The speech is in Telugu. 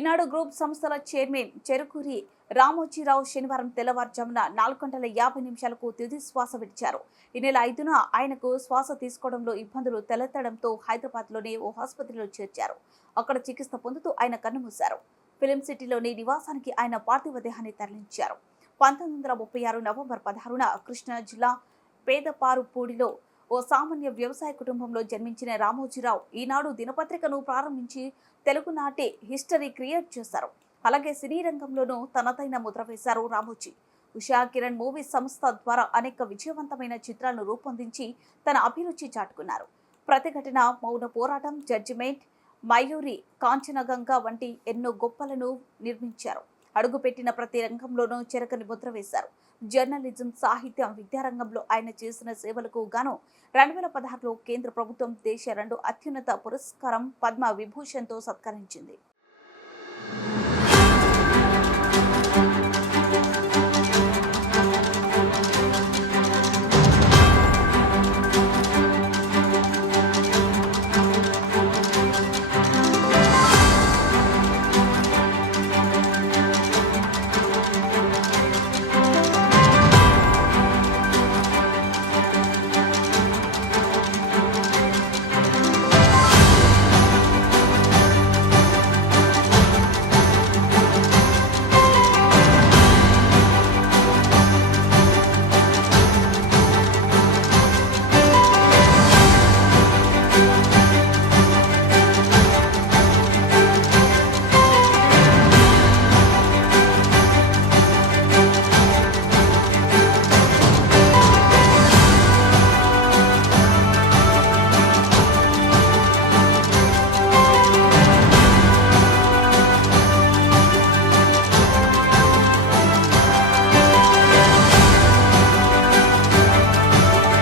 ఈనాడు గ్రూప్ సంస్థల చైర్మన్ చెరుకూరి రామోజీరావు శనివారం తెల్లవారుజామున 4:50 తుది శ్వాస విడిచారు. ఈ నెల 5న ఆయనకు శ్వాస తీసుకోవడంలో ఇబ్బందులు తలెత్తడంతో హైదరాబాద్లోని ఓ ఆసుపత్రిలో చేర్చారు. అక్కడ చికిత్స పొందుతూ ఆయన కన్నుమూశారు. ఫిలిం సిటీలోని నివాసానికి ఆయన పార్థివ దేహాన్ని తరలించారు. 1936 నవంబర్ 16న కృష్ణా జిల్లా పేదపారుపూడిలో ఓ సామాన్య వ్యవసాయ కుటుంబంలో జన్మించిన రామోజీరావు ఈనాడు దినపత్రికను ప్రారంభించి తెలుగునాటి హిస్టరీ క్రియేట్ చేశారు. అలాగే సినీ రంగంలోనూ తనదైన ముద్ర వేశారు రామోజీ. ఉషా కిరణ్ మూవీస్ సంస్థ ద్వారా అనేక విజయవంతమైన చిత్రాలను రూపొందించి తన అభిరుచి చాటుకున్నారు. ప్రతిఘటన, మౌన పోరాటం, జడ్జిమెంట్, మయూరి, కాంచనగంగా వంటి ఎన్నో గొప్పలను నిర్మించారు. అడుగుపెట్టిన ప్రతి రంగంలోనూ చెరకని ముద్ర వేశారు. జర్నలిజం, సాహిత్యం, విద్యారంగంలో ఆయన చేసిన సేవలకు గాను 2016లో కేంద్ర ప్రభుత్వం దేశ 2 అత్యున్నత పురస్కారం పద్మ విభూషణ్తో సత్కరించింది.